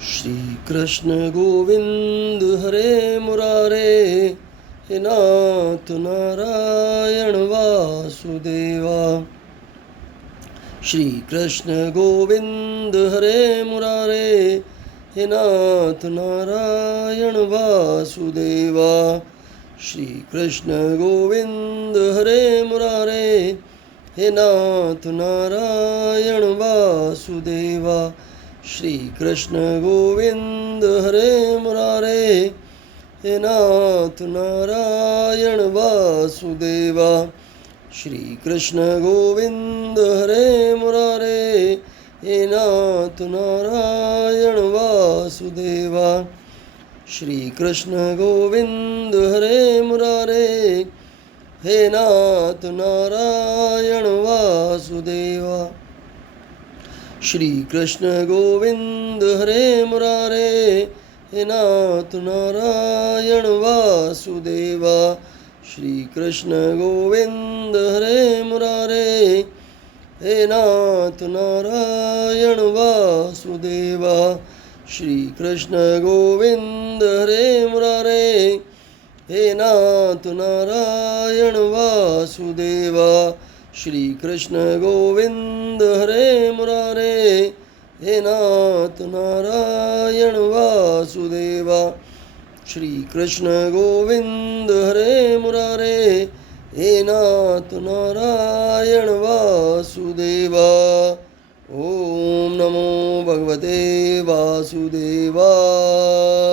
श्री कृष्ण गोविंद हरे मुरारे, हे नाथ नारायण वासुदेवा। श्री कृष्ण गोविंद हरे मुरारे, हे नाथ नारायण वासुदेवा। श्री कृष्ण गोविंद हरे मुरारे, हे नाथ नारायण वासुदेवा। श्री कृष्ण गोविंद हरे मुरारे, हे नाथ नारायण वासुदेवा। श्री कृष्ण गोविंद हरे मुरारे, हे नाथ नारायण वासुदेवा। श्री कृष्ण गोविंद हरे मुरारे, हे नाथ नारायण वासुदेवा। श्री कृष्ण गोविंद हरे मुरारे, हे नाथ नारायण वासुदेवा। श्री कृष्ण गोविंद हरे मुरारे, हे नाथ नारायण वासुदेवा। श्री कृष्ण गोविंद हरे मुरारे, हे नाथ नारायण वासुदेवा। श्री कृष्ण गोविंद हरे मुरारे, हे नाथ नारायण वासुदेवा। श्री कृष्ण गोविंद हरे मुरारे, हे नाथ नारायण वासुदेवा। ओम नमो भगवते वासुदेवाय।